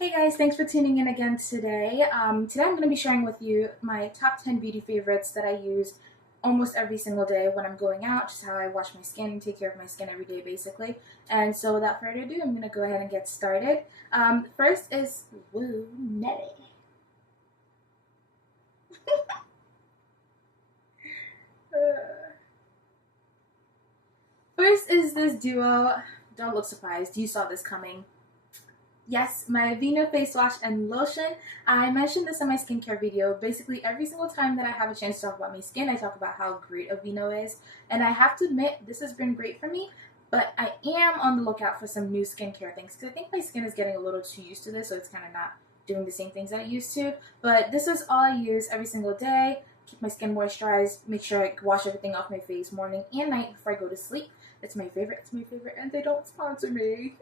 Hey guys, thanks for tuning in again today. Today I'm going to be sharing with you my top 10 beauty favorites that I use almost every single day when I'm going out, just how I wash my skin and take care of my skin every day basically. And so without further ado, I'm going to go ahead and get started. First is Woo Nelly. First is this duo. Don't look surprised, you saw this coming. Yes, my Vino face wash and lotion. I mentioned this in my skincare video. Basically, every single time that I have a chance to talk about my skin, I talk about how great a Vino is. And I have to admit, this has been great for me, but I am on the lookout for some new skincare things because I think my skin is getting a little too used to this, so it's kind of not doing the same things that it used to. But this is all I use every single day. Keep my skin moisturized, make sure I wash everything off my face morning and night before I go to sleep. It's my favorite, and they don't sponsor me.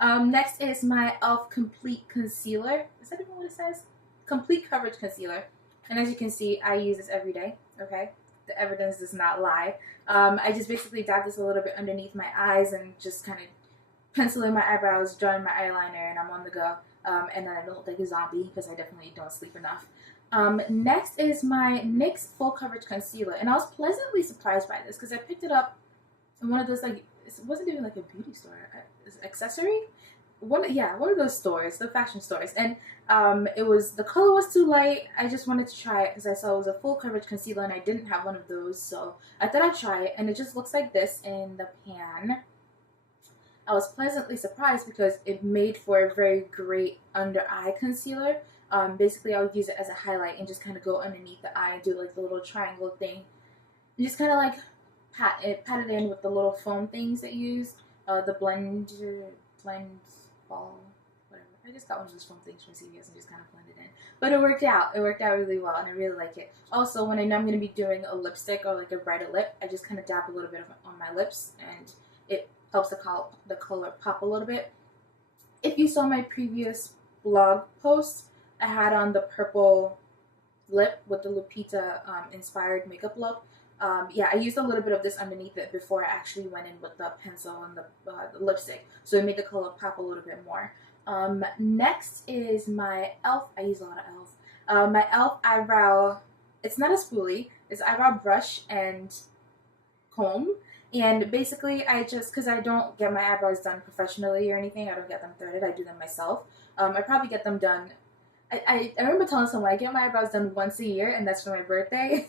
Next is my e.l.f. Complete Concealer. Is that even what it says? Complete Coverage Concealer. And as you can see, I use this every day, okay? The evidence does not lie. I just basically dab this a little bit underneath my eyes and just kind of pencil in my eyebrows, drawing my eyeliner, and I'm on the go. And then I don't look like a zombie because I definitely don't sleep enough. Next is my NYX Full Coverage Concealer. And I was pleasantly surprised by this because I picked it up in one of those, like, it wasn't even like a beauty store, accessory, one of those stores, the fashion stores. And it was, the color was too light. I just wanted to try it because I saw it was a full coverage concealer and I didn't have one of those, so I thought I'd try it. And it just looks like this in the pan. I was pleasantly surprised because it made for a very great under eye concealer. Basically I would use it as a highlight and just kind of go underneath the eye and do like the little triangle thing and just kind of like pat it in with the little foam things that you use, the blend ball, whatever. I just got one of those foam things from CVS and just kind of blended in. But it worked out. It worked out really well, and I really like it. Also, when I know I'm going to be doing a lipstick or like a brighter lip, I just kind of dab a little bit on my lips, and it helps the color pop a little bit. If you saw my previous blog post, I had on the purple lip with the Lupita inspired makeup look. Yeah, I used a little bit of this underneath it before I actually went in with the pencil and the lipstick, so it made the color pop a little bit more. Next is my e.l.f. I use a lot of e.l.f. My e.l.f. eyebrow, it's not a spoolie, it's eyebrow brush and comb. And basically, I just, because I don't get my eyebrows done professionally or anything, I don't get them threaded, I do them myself. I probably get them done. I remember telling someone I get my eyebrows done once a year, and that's for my birthday.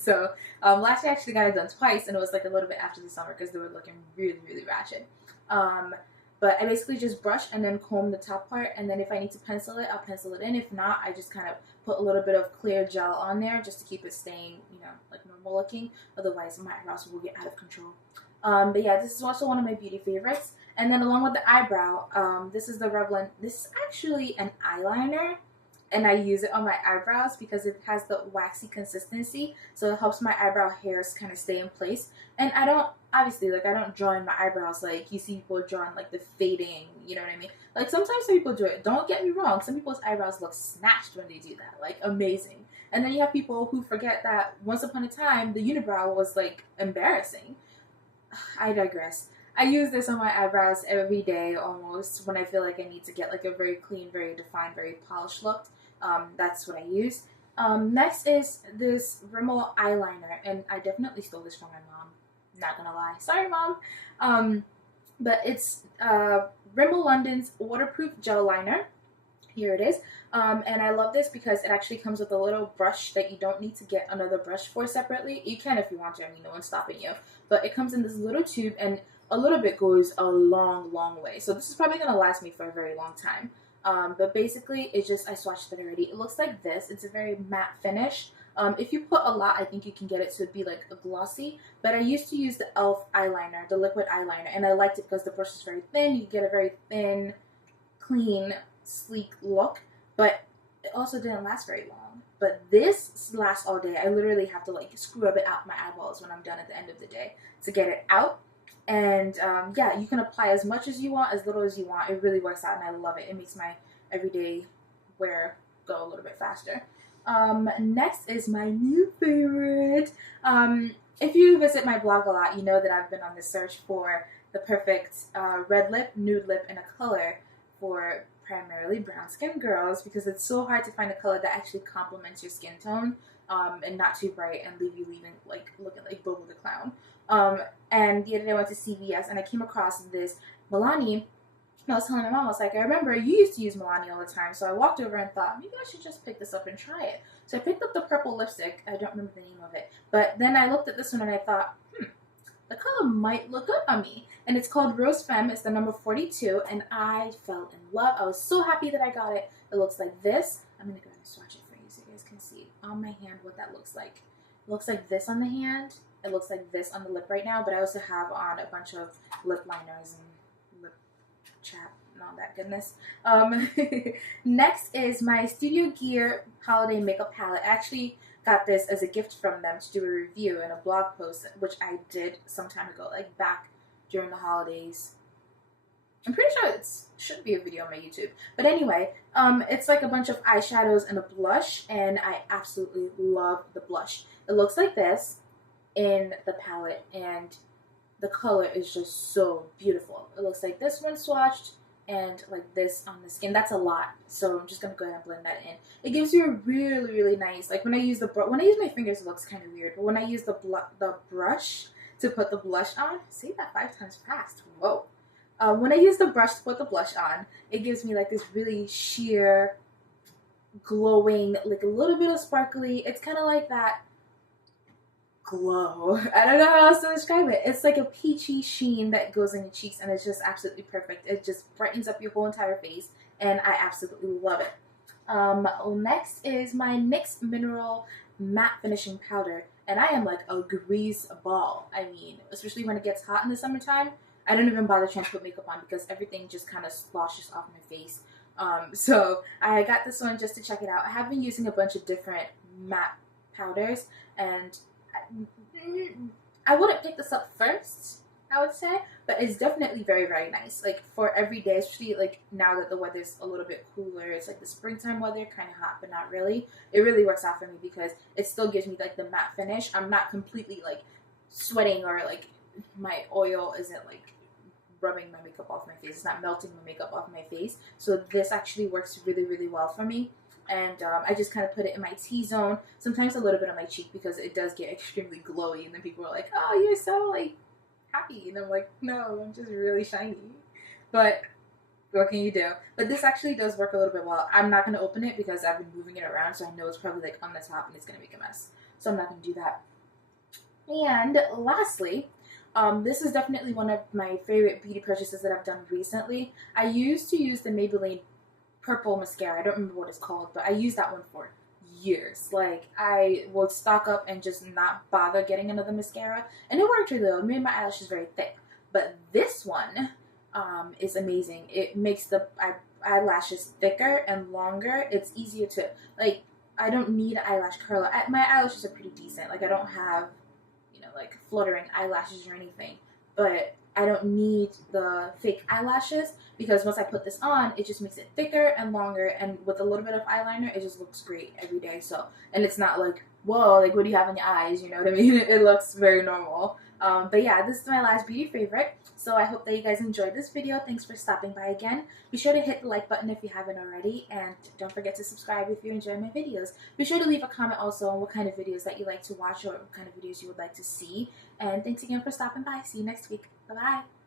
So last year I actually got it done twice, and it was like a little bit after the summer because they were looking really, really ratchet. But I basically just brush and then comb the top part, and then if I need to pencil it, I'll pencil it in. If not, I just kind of put a little bit of clear gel on there just to keep it staying, like normal looking. Otherwise, my eyebrows will get out of control. But yeah, this is also one of my beauty favorites. And then along with the eyebrow, this is the Revlon. This is actually an eyeliner, and I use it on my eyebrows because it has the waxy consistency, so it helps my eyebrow hairs kind of stay in place. And I don't, obviously, like, I don't draw in my eyebrows like you see people drawing, like, the fading, you know what I mean? Like, sometimes some people do it. Don't get me wrong, some people's eyebrows look snatched when they do that, like, amazing. And then you have people who forget that once upon a time, the unibrow was, like, embarrassing. I digress. I use this on my eyebrows every day almost when I feel like I need to get like a very clean, very defined, very polished look. That's what I use. Next is this Rimmel eyeliner, and I definitely stole this from my mom. Not gonna lie. Sorry, Mom. But it's Rimmel London's Waterproof Gel Liner. Here it is. And I love this because it actually comes with a little brush that you don't need to get another brush for separately. You can if you want to, I mean, no one's stopping you. But it comes in this little tube, and a little bit goes a long, long way. So this is probably going to last me for a very long time. But basically, it's just, I swatched it already. It looks like this. It's a very matte finish. If you put a lot, I think you can get it to be like a glossy. But I used to use the e.l.f. eyeliner, the liquid eyeliner. And I liked it because the brush is very thin. You get a very thin, clean, sleek look. But it also didn't last very long. But this lasts all day. I literally have to like scrub it out my eyeballs when I'm done at the end of the day to get it out. And yeah, you can apply as much as you want, as little as you want. It really works out, and I love it. It makes my everyday wear go a little bit faster. Next is my new favorite. If you visit my blog a lot, you know that I've been on the search for the perfect red lip, nude lip, and a color for primarily brown skin girls because it's so hard to find a color that actually complements your skin tone and not too bright and leave you looking like Bobo the Clown. And the other day I went to CVS and I came across this Milani. I was telling my mom, I was like, I remember you used to use Milani all the time, so I walked over and thought, maybe I should just pick this up and try it. So I picked up the purple lipstick. I don't remember the name of it. But then I looked at this one and I thought, the color might look good on me. And it's called Rose Femme. It's the number 42, and I fell in love. I was so happy that I got it. It looks like this. I'm going to go ahead and swatch it for you so you guys can see on my hand what that looks like. It looks like this on the hand. It looks like this on the lip right now, but I also have on a bunch of lip liners and lip chap and all that goodness. Next is my Studio Gear Holiday Makeup Palette. I actually got this as a gift from them to do a review and a blog post, which I did some time ago, like back during the holidays. I'm pretty sure it should be a video on my YouTube. But anyway, it's like a bunch of eyeshadows and a blush, and I absolutely love the blush. It looks like this in the palette, and the color is just so beautiful. It looks like this when swatched and like this on the skin. That's a lot, so I'm just gonna go ahead and blend that in. It gives you a really, really nice, like when I use my fingers, it looks kind of weird, but when I use the brush to put the blush on, say that 5 times fast, whoa. When I use the brush to put the blush on, it gives me like this really sheer, glowing, like a little bit of sparkly, it's kind of like that glow. I don't know how else to describe it. It's like a peachy sheen that goes in your cheeks, and it's just absolutely perfect. It just brightens up your whole entire face, and I absolutely love it. Next is my NYX Mineral Matte Finishing Powder, and I am like a grease ball. I mean, especially when it gets hot in the summertime, I don't even bother trying to put makeup on because everything just kind of sloshes off my face. So I got this one just to check it out. I have been using a bunch of different matte powders, and I wouldn't pick this up first, I would say, but it's definitely very, very nice. Like for every day, especially like now that the weather's a little bit cooler, it's like the springtime weather, kind of hot, but not really. It really works out for me because it still gives me like the matte finish. I'm not completely like sweating, or like my oil isn't like rubbing my makeup off my face. It's not melting my makeup off my face. So this actually works really, really well for me. And I just kind of put it in my T-zone, sometimes a little bit on my cheek because it does get extremely glowy, and then people are like, oh, you're so like happy, and I'm like, no, I'm just really shiny. But what can you do? But this actually does work a little bit well. I'm not going to open it because I've been moving it around, so I know it's probably like on the top and it's going to make a mess. So I'm not going to do that. And lastly, this is definitely one of my favorite beauty purchases that I've done recently. I used to use the Maybelline purple mascara. I don't remember what it's called, but I used that one for years. Like, I would stock up and just not bother getting another mascara, and it worked really well. It made my eyelashes very thick. But this one is amazing. It makes the eyelashes thicker and longer. It's easier to, like, I don't need an eyelash curler. My eyelashes are pretty decent. Like, I don't have, you know, like fluttering eyelashes or anything, but I don't need the fake eyelashes because once I put this on, it just makes it thicker and longer, and with a little bit of eyeliner, it just looks great every day. So, and it's not like, whoa, like what do you have on your eyes, you know what I mean? It looks very normal. But yeah, this is my last beauty favorite. So I hope that you guys enjoyed this video. Thanks for stopping by again. Be sure to hit the like button if you haven't already, and don't forget to subscribe if you enjoy my videos. Be sure to leave a comment also on what kind of videos that you like to watch or what kind of videos you would like to see. And thanks again for stopping by. See you next week. Bye-bye.